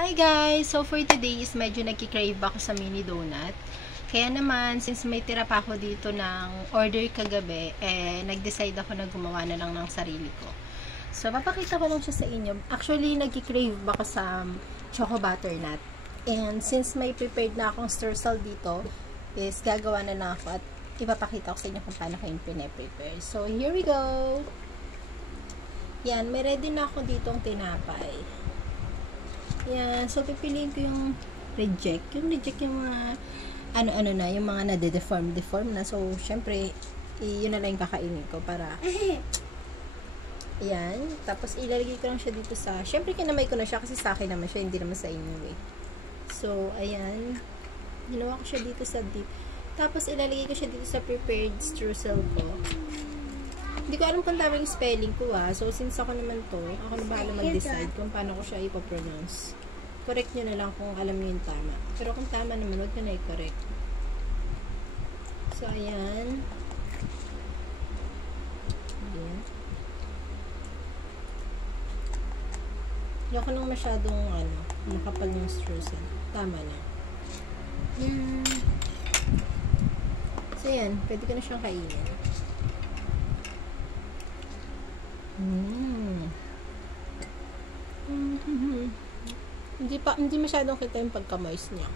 Hi guys! So for today is medyo nagki-crave ako sa mini donut. Kaya naman, since may tira pa ako dito ng order kagabi, nag-decide ako na gumawa na lang ng sarili ko. So papakita ko lang siya sa inyo. Actually, nagki-crave ako sa choco butternut. And since may prepared na akong streusel dito, is gagawa na lang ako at ipapakita ko sa inyo kung paano ko yung pine-prepare. So here we go! Yan, may ready na ako ditong tinapay. Yan, so pipiliin ko yung reject. Yung reject yung mga ano-ano na, yung mga nade-deform na. So, syempre, yun na lang yung kakainin ko para yan. Tapos, ilalagay ko lang siya dito sa, syempre, kinamay ko na siya kasi sa akin naman siya, hindi naman sa inyo eh. So, ayan. Ginawa ko siya dito sa dip. Tapos, ilalagay ko siya dito sa prepared streusel ko. Hindi ko alam kung tama yung spelling ko So, since ako naman to, ako na bahala mag-decide kung paano ko siya ipopronounce. Correct nyo na lang kung alam nyo yung tama. Pero kung tama naman, huwag nyo na i-correct. So, ayan. Ayan. Hindi ako lang masyadong, makapal yung streusel. Tama na. So, ayan. Pwede ko na siyang kainin. Hindi masyadong kita yung pagka-moist niya.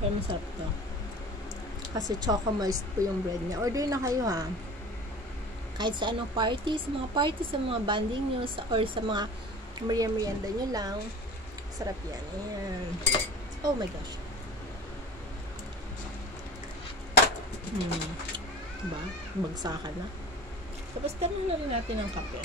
Pero masarap to. Kasi choco moist po yung bread niya. Order na kayo ha. Kahit sa anong party, sa mga banding nyo, or sa mga merienda nyo lang. Sarap yan. Ayan. Oh my gosh. Diba? Bagsakan na. Tapos tanong na rin natin ang kape.